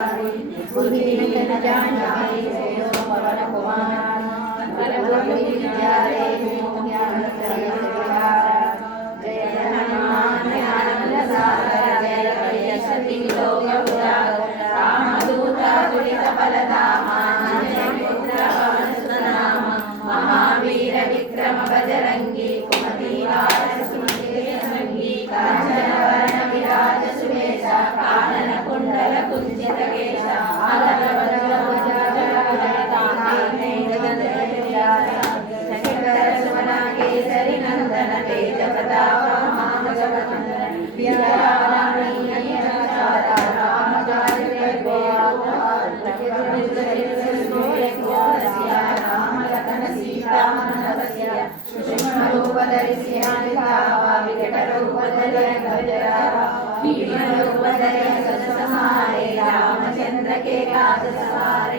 बुद्धिहीन जन जान जाए सो पवन कुमार बुद्धि विद्यारे ज्ञान जय हनुमान ज्ञान सागर जय कपि सति लोक उजागर रामदूत दुरित बलधामा पुत्र पवन सुत नामा महावीर विक्रम बजरंगी कुमति निवार सुमति संगी कांचन वरण विराज सुवेशा कानन कुंडल कुंचित केशा आलय वज्र केसरी नंदन तेज प्रताप महाजगवंदन रामचंद्र के काज सवारे